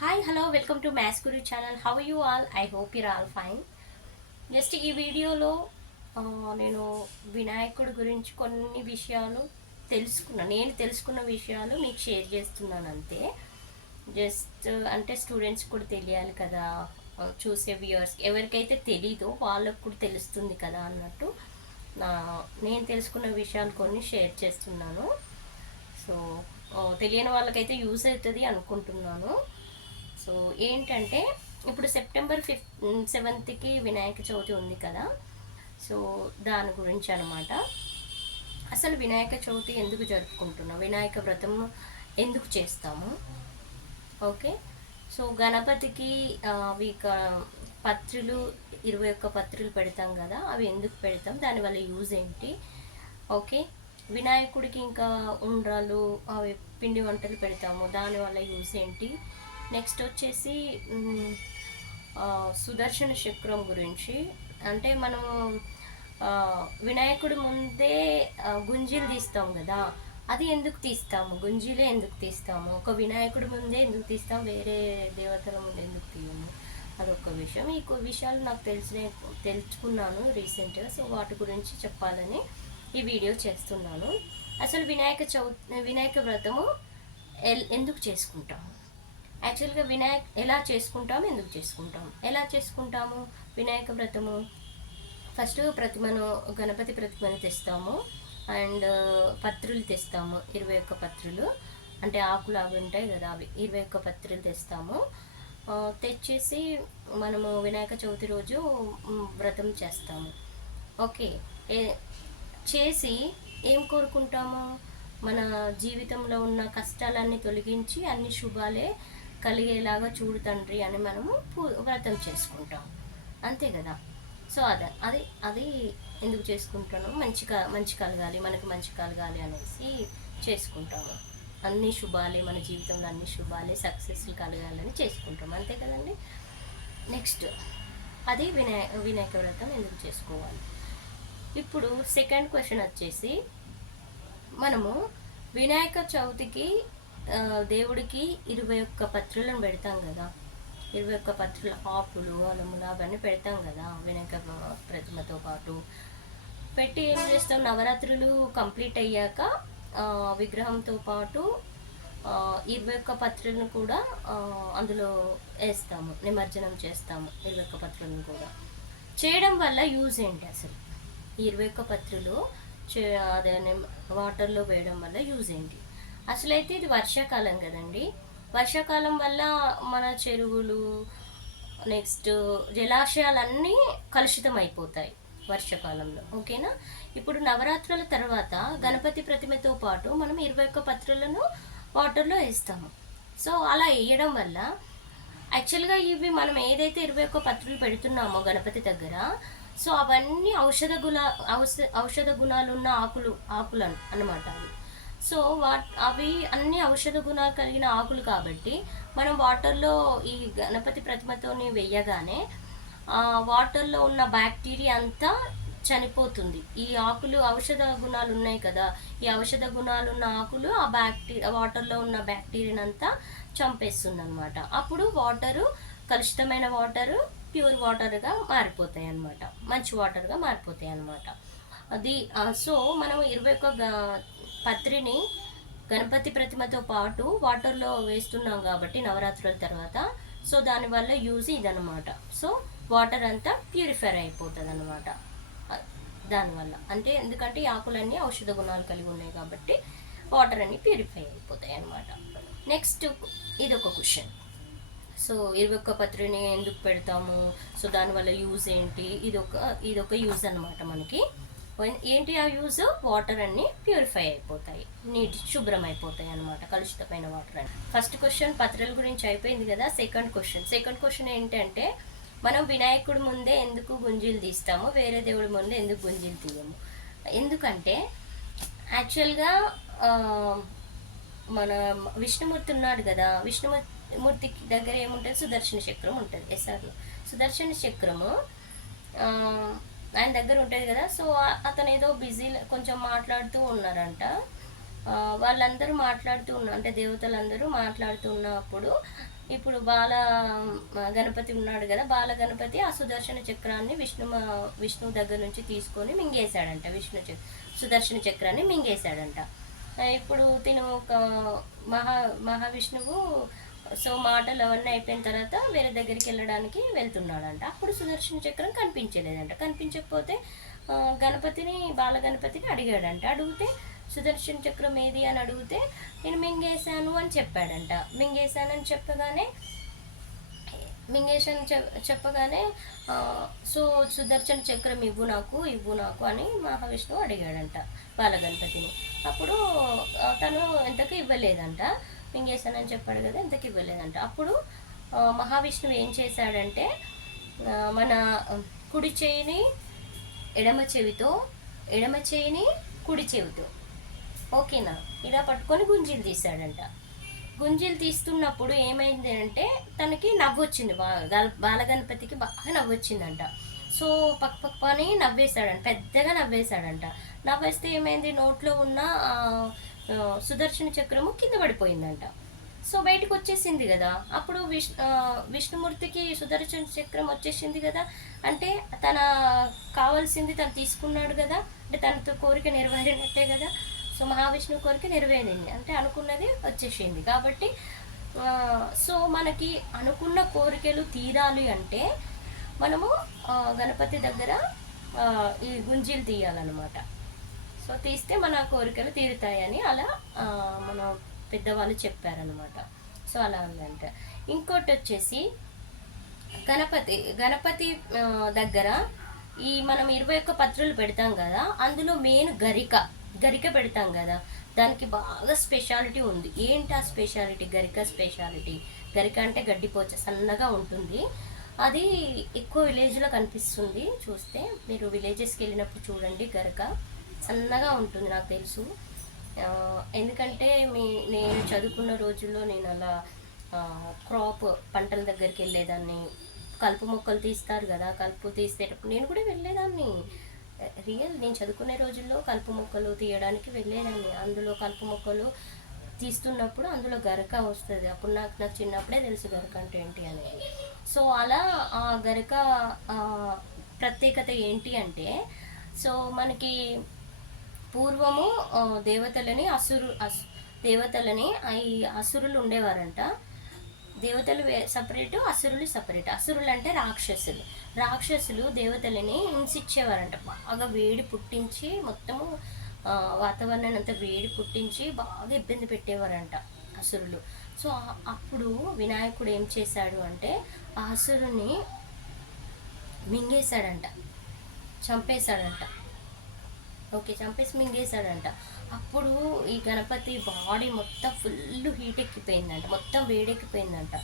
Hi hello welcome to maths Guru channel. How you all? I hope your all fine. Just ఈ వీడియోలో నేను వినాయకుడి గురించి కొన్ని విషయాలు నేను తెలుసుకున్న విషయాలు మీకు షేర్ చేస్తున్నాను అంతే. జస్ట్ అంటే స్టూడెంట్స్ కూడా తెలియాలి కదా, చూసే వ్యూవర్స్ ఎవరికైతే తెలీదో వాళ్ళకు కూడా తెలుస్తుంది కదా అన్నట్టు నా నేను తెలుసుకున్న విషయాలు కొన్ని షేర్ చేస్తున్నాను. సో తెలియని వాళ్ళకైతే యూస్ అవుతుంది అనుకుంటున్నాను. సో ఏంటంటే ఇప్పుడు సెప్టెంబర్ 7కి వినాయక చవితి ఉంది కదా, సో దాని గురించి అనమాట. అసలు వినాయక చవితి ఎందుకు జరుపుకుంటున్నాం, వినాయక వ్రతం ఎందుకు చేస్తాము? ఓకే, సో గణపతికి అవి పత్రులు 21 పత్రులు పెడతాం కదా, అవి ఎందుకు పెడతాం, దానివల్ల యూజ్ ఏంటి? ఓకే, వినాయకుడికి ఇంకా ఉండ్రాలు అవి పిండి వంటలు పెడతాము, దానివల్ల యూజ్ ఏంటి? నెక్స్ట్ వచ్చేసి సుదర్శన చక్రం గురించి. అంటే మనము వినాయకుడి ముందే గుంజీలు తీస్తాం కదా, అది ఎందుకు తీస్తాము, గుంజీలే ఎందుకు తీస్తాము, ఒక వినాయకుడి ముందే ఎందుకు తీస్తాం, వేరే దేవతల ముందు ఎందుకు తీయము, అదొక విషయం. ఈ విషయాలు నాకు తెలుసుకున్నాను రీసెంట్గా. సో వాటి గురించి చెప్పాలని ఈ వీడియో చేస్తున్నాను. అసలు వినాయక వ్రతము ఎందుకు చేసుకుంటాము? యాక్చువల్గా ఎలా చేసుకుంటాము, ఎందుకు చేసుకుంటాము, ఎలా చేసుకుంటాము వినాయక వ్రతము? ఫస్ట్ గణపతి ప్రతిమను తెస్తాము, అండ్ పత్రులు తెస్తాము, 21 పత్రులు, అంటే ఆకులు అవి ఉంటాయి కదా, అవి 21 పత్రులు తెస్తాము. తెచ్చేసి మనము వినాయక చవితి రోజు వ్రతం చేస్తాము. ఓకే, చేసి ఏం కోరుకుంటాము? మన జీవితంలో ఉన్న కష్టాలన్నీ తొలగించి అన్ని శుభాలే కలిగేలాగా చూడు తండ్రి అని మనము వ్రతం చేసుకుంటాం, అంతే కదా. సో అది ఎందుకు చేసుకుంటాము? మంచి కలగాలి, మనకు మంచి కలగాలి అనేసి చేసుకుంటాము. అన్ని శుభాలే, మన జీవితంలో అన్ని శుభాలే, సక్సెస్లు కలగాలని చేసుకుంటాం, అంతే కదండి. నెక్స్ట్ అది వినాయక వ్రతం ఎందుకు చేసుకోవాలి? ఇప్పుడు సెకండ్ క్వశ్చన్ వచ్చేసి, మనము వినాయక చవితికి దేవుడికి 21 పత్రులను పెడతాం కదా, 21 పత్రుల ఆకులు అలములు అవన్నీ పెడతాం కదా వినాయక ప్రతిమతో పాటు పెట్టి ఏం చేస్తాం? నవరాత్రులు కంప్లీట్ అయ్యాక విగ్రహంతో పాటు 21 పత్రులను కూడా అందులో వేస్తాము, నిమజ్జనం చేస్తాము 21 పత్రులను కూడా. చేయడం వల్ల యూజ్ ఏంటి అసలు? ఈ 21 పత్రులు అదే వాటర్లో వేయడం వల్ల యూజ్ ఏంటి? అసలైతే ఇది వర్షాకాలం కదండి. వర్షాకాలం వల్ల మన చెరువులు, నెక్స్ట్ జలాశయాలన్నీ కలుషితం అయిపోతాయి వర్షాకాలంలో, ఓకేనా. ఇప్పుడు నవరాత్రుల తర్వాత గణపతి ప్రతిమతో పాటు మనం 21 పత్రులను వాటర్లో వేస్తాము. సో అలా వేయడం వల్ల యాక్చువల్గా ఇవి మనం ఏదైతే 21 పత్రులు పెడుతున్నామో గణపతి దగ్గర, సో అవన్నీ ఔషధ గుణాలు ఉన్న ఆకులు అన్నమాట అవి. సో అవి అన్ని ఔషధ గుణాలు కలిగిన ఆకులు కాబట్టి మనం వాటర్లో ఈ గణపతి ప్రతిమతోని వేయగానే వాటర్లో ఉన్న బ్యాక్టీరియా అంతా చనిపోతుంది. ఈ ఆకులు ఔషధ గుణాలు ఉన్నాయి కదా, ఈ ఔషధ గుణాలు ఉన్న ఆకులు ఆ వాటర్లో ఉన్న బ్యాక్టీరియాని అంతా చంపేస్తుంది అనమాట. అప్పుడు కలుషితమైన వాటరు ప్యూర్ వాటర్గా మారిపోతాయి అన్నమాట, మంచి వాటర్గా మారిపోతాయి అన్నమాట. అది సో మనం 21 పత్రిని గణపతి ప్రతిమతో పాటు వాటర్లో వేస్తున్నాం కాబట్టి నవరాత్రుల తర్వాత, సో దానివల్ల యూజ్ ఇదనమాట. సో వాటర్ అంతా ప్యూరిఫై అయిపోతుంది అనమాట దానివల్ల. అంటే ఎందుకంటే ఈ ఆకులన్నీ ఔషధ గుణాలు కలిగి ఉన్నాయి కాబట్టి వాటర్ అన్నీ ప్యూరిఫై అయిపోతాయి అనమాట. నెక్స్ట్ ఇదొక క్వశ్చన్. సో 21 పత్రిని ఎందుకు పెడతాము, సో దానివల్ల యూజ్ ఏంటి? ఇదొక యూజ్ అనమాట మనకి. ఏంటి ఆ యూజ్? వాటర్ అన్నీ ప్యూరిఫై అయిపోతాయి, శుభ్రం అయిపోతాయి అనమాట, కలుషితమైన వాటర్ అని. ఫస్ట్ క్వశ్చన్ పత్రాల గురించి అయిపోయింది కదా. సెకండ్ క్వశ్చన్ ఏంటంటే, మనం వినాయకుడి ముందే ఎందుకు గుంజీలు తీస్తాము, వేరే దేవుడి ముందే ఎందుకు గుంజీలు తీయము? ఎందుకంటే యాక్చువల్గా మన విష్ణుమూర్తి ఉన్నాడు కదా, విష్ణుమూర్తి దగ్గర ఏముంటుంది? సుదర్శన చక్రం ఉంటుంది. ఎస్ఆర్లో సుదర్శన చక్రము ఆయన దగ్గర ఉంటుంది కదా. సో అతను ఏదో బిజీ కొంచెం మాట్లాడుతూ ఉన్నారంట. వాళ్ళందరూ మాట్లాడుతూ ఉన్న అంటే దేవతలందరూ మాట్లాడుతూ ఉన్నప్పుడు ఇప్పుడు గణపతి ఉన్నాడు కదా, బాల గణపతి ఆ సుదర్శన చక్రాన్ని విష్ణువు దగ్గర నుంచి తీసుకొని మింగేశాడంట. సుదర్శన చక్రాన్ని మింగేశాడంట. ఇప్పుడు తిను ఒక మహావిష్ణువు సో మాటలు అవన్నీ అయిపోయిన తర్వాత వేరే దగ్గరికి వెళ్ళడానికి వెళ్తున్నాడంట. అప్పుడు సుదర్శన చక్రం కనిపించలేదంట. కనిపించకపోతే బాలగణపతిని అడిగాడంట. అడిగితే సుదర్శన చక్రం ఏది అని అడిగితే నేను మింగేశాను అని చెప్పాడంట. మింగేశానని చెప్పగానే సో సుదర్శన చక్రం ఇవ్వు నాకు అని మహావిష్ణువు అడిగాడంట బాలగణపతిని. అప్పుడు తను ఎంతకు ఇవ్వలేదంట. మింగేశానని చెప్పాడు కదా, ఎంతకు ఇవ్వలేదంట. అప్పుడు మహావిష్ణువు ఏం చేశాడంటే మన కుడి చేయిని ఎడమ చేయిని కుడి చెవితో ఓకేనా ఇలా పట్టుకొని గుంజీలు తీశాడంట. గుంజీలు తీస్తున్నప్పుడు ఏమైంది అంటే తనకి నవ్వొచ్చింది, బాలగణపతికి బాగా నవ్వొచ్చిందంట. సో పక్కని నవ్వేశాడంట, పెద్దగా నవ్వేశాడంట. నవ్వేస్తే ఏమైంది, నోట్లో ఉన్న సుదర్శన చక్రము కింద పడిపోయిందంట. సో బయటకు వచ్చేసింది కదా. అప్పుడు విష్ణుమూర్తికి సుదర్శన చక్రం వచ్చేసింది కదా, అంటే కావాల్సింది తను తీసుకున్నాడు కదా, అంటే తనతో కోరిక నెరవేరినట్టే కదా. సో మహావిష్ణువు కోరిక నెరవేరింది, అంటే అనుకున్నది వచ్చేసింది కాబట్టి సో మనకి అనుకున్న కోరికలు తీరాలి అంటే మనము గణపతి దగ్గర ఈ గుంజీలు తీయాలన్నమాట. సో తీస్తే మన కోరికలు తీరుతాయని అలా మన పెద్దవాళ్ళు చెప్పారనమాట. సో అలా ఉందంటే ఇంకోటి వచ్చేసి గణపతి దగ్గర ఈ మనం 21 పత్రులు పెడతాం కదా, అందులో మెయిన్ గరిక పెడతాం కదా, దానికి బాగా స్పెషాలిటీ ఉంది. ఏంటి ఆ స్పెషాలిటీ? గరిక అంటే గడ్డిపోచ సన్నగా ఉంటుంది. అది ఎక్కువ విలేజ్లో కనిపిస్తుంది. చూస్తే మీరు విలేజెస్కి వెళ్ళినప్పుడు చూడండి, గరిక సన్నగా ఉంటుంది. నాకు తెలుసు, ఎందుకంటే నేను చదువుకున్న రోజుల్లో నేను అలా క్రాప్ పంటల దగ్గరికి వెళ్ళేదాన్ని. కలుపు మొక్కలు తీస్తారు కదా, కలుపు తీసేటప్పుడు నేను కూడా వెళ్ళేదాన్ని. నేను చదువుకునే రోజుల్లో కలుపు మొక్కలు తీయడానికి వెళ్ళేదాన్ని. అందులో కలుపు మొక్కలు తీస్తున్నప్పుడు అందులో గరక వస్తుంది. అప్పుడు నాకు చిన్నప్పుడే తెలుసు గరక అంటే ఏంటి అనేది. సో అలా ఆ గరక ప్రత్యేకత ఏంటి అంటే, సో మనకి పూర్వము దేవతలని ఈ అసురులు ఉండేవారంట. దేవతలు సపరేట్, అసురులు సపరేట్. అసురులు అంటే రాక్షసులు దేవతలని హింసించేవారంట. బాగా వేడి పుట్టించి మొత్తము వాతావరణాన్ని అంతా వేడి పుట్టించి బాగా ఇబ్బంది పెట్టేవారంట అసురులు. సో అప్పుడు వినాయకుడు ఏం చేశాడు అంటే ఆ అసురుని మింగేశాడంట, చంపేశాడంట. చంపేసి మింగేశాడంట. అప్పుడు ఈ గణపతి బాడీ మొత్తం ఫుల్ హీట్ ఎక్కిపోయిందంట, మొత్తం వేడెక్కిపోయిందంట.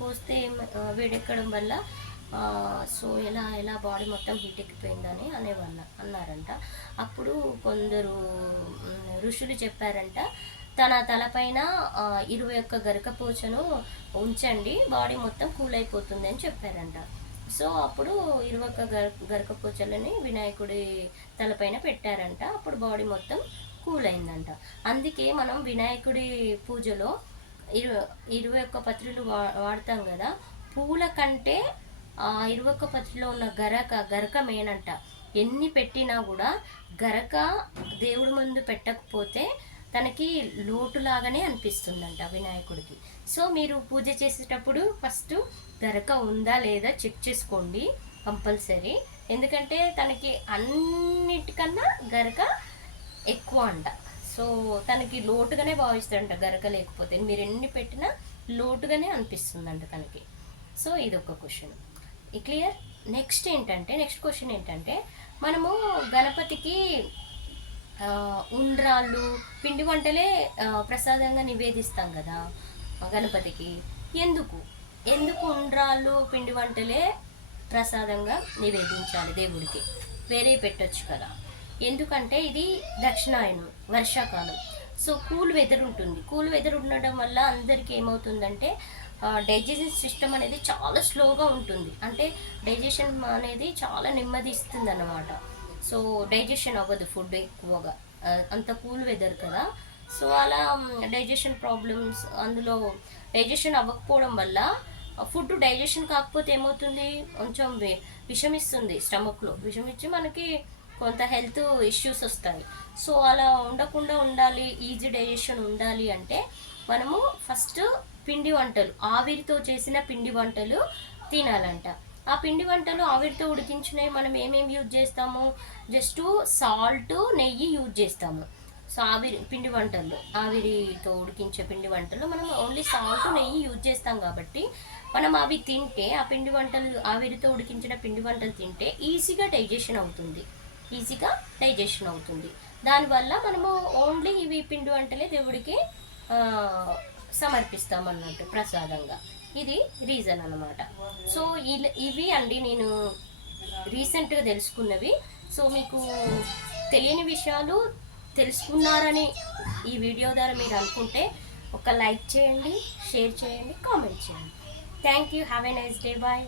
పోస్తే వేడెక్కడం వల్ల సో ఎలా బాడీ మొత్తం హీట్ ఎక్కిపోయిందని అన్నారంట. అప్పుడు కొందరు ఋషులు చెప్పారంట, తన తలపైన 21 గరకపోచను ఉంచండి, బాడీ మొత్తం కూల్ అయిపోతుంది అని చెప్పారంట. సో అప్పుడు 21 గరకపోచలని వినాయకుడి తలపైన పెట్టారంట. అప్పుడు బాడీ మొత్తం కూల్ అయిందంట. అందుకే మనం వినాయకుడి పూజలో 21 పత్రులు వాడతాం కదా, పూల కంటే 21 పత్రిలో ఉన్న గరక మేనంట. ఎన్ని పెట్టినా కూడా గరక దేవుడి ముందు పెట్టకపోతే తనకి లోటులాగానే అనిపిస్తుందంట వినాయకుడికి. సో మీరు పూజ చేసేటప్పుడు ఫస్ట్ గరక ఉందా లేదా చెక్ చేసుకోండి కంపల్సరీ. ఎందుకంటే తనకి అన్నిటికన్నా గరక ఎక్కువ అంట. సో తనకి లోటుగానే భావిస్తాడంట గరక లేకపోతే. మీరు ఎన్ని పెట్టినా లోటుగానే అనిపిస్తుందంట తనకి. సో ఇది ఒక క్వశ్చన్ క్లియర్. నెక్స్ట్ క్వశ్చన్ ఏంటంటే మనము గణపతికి ఉండ్రాళ్ళు పిండి వంటలే ప్రసాదంగా నివేదిస్తాం కదా గణపతికి. ఎందుకు ఉండ్రాళ్ళు పిండి వంటలే ప్రసాదంగా నివేదించాలి దేవుడికి? వేరే పెట్టొచ్చు కదా. ఎందుకంటే ఇది దక్షిణాయనం, వర్షాకాలం. సో కూల్ వెదర్ ఉంటుంది. కూల్ వెదర్ ఉండడం వల్ల అందరికీ ఏమవుతుందంటే డైజెషన్ సిస్టమ్ అనేది చాలా స్లోగా ఉంటుంది. అంటే డైజెషన్ అనేది చాలా నెమ్మది ఇస్తుంది అన్నమాట. సో డైజెషన్ అవ్వదు ఫుడ్ ఎక్కువగా. అంత కూల్ వెదర్ కదా. సో అలా డైజెషన్ ప్రాబ్లమ్స్, అందులో డైజెషన్ అవ్వకపోవడం వల్ల ఫుడ్ డైజెషన్ కాకపోతే ఏమవుతుంది, కొంచెం విషమిస్తుంది, స్టమక్లో విషమిచ్చి మనకి కొంత హెల్త్ ఇష్యూస్ వస్తాయి. సో అలా ఉండకుండా ఉండాలి, ఈజీ డైజెషన్ ఉండాలి అంటే మనము ఫస్ట్ పిండి వంటలు, ఆవిరితో చేసిన పిండి వంటలు తినాలంట. ఆ పిండి వంటలు ఆవిరితో ఉడికించినవి మనం ఏమేమి యూజ్ చేస్తాము, జస్ట్ సాల్ట్, నెయ్యి యూజ్ చేస్తాము. సో ఆవిరి పిండి వంటల్లో, ఆవిరితో ఉడికించే పిండి వంటల్లో మనం ఓన్లీ సాల్ట్, నెయ్యి యూజ్ చేస్తాం కాబట్టి మనం అవి తింటే, ఆ పిండి వంటలు ఆవిరితో ఉడికించిన పిండి వంటలు తింటే ఈజీగా డైజెషన్ అవుతుంది, దానివల్ల మనము ఓన్లీ ఇవి పిండి వంటలే దేవుడికి సమర్పిస్తామన్నట్టు ప్రసాదంగా. ఇది రీజన్ అన్నమాట. సో ఇవి అండి నేను రీసెంట్గా తెలుసుకున్నవి. సో మీకు తెలియని విషయాలు తెలుసుకున్నారని ఈ వీడియో ద్వారా మీరు అనుకుంటే ఒక లైక్ చేయండి, షేర్ చేయండి, కామెంట్ చేయండి. Thank you. Have a nice day. Bye.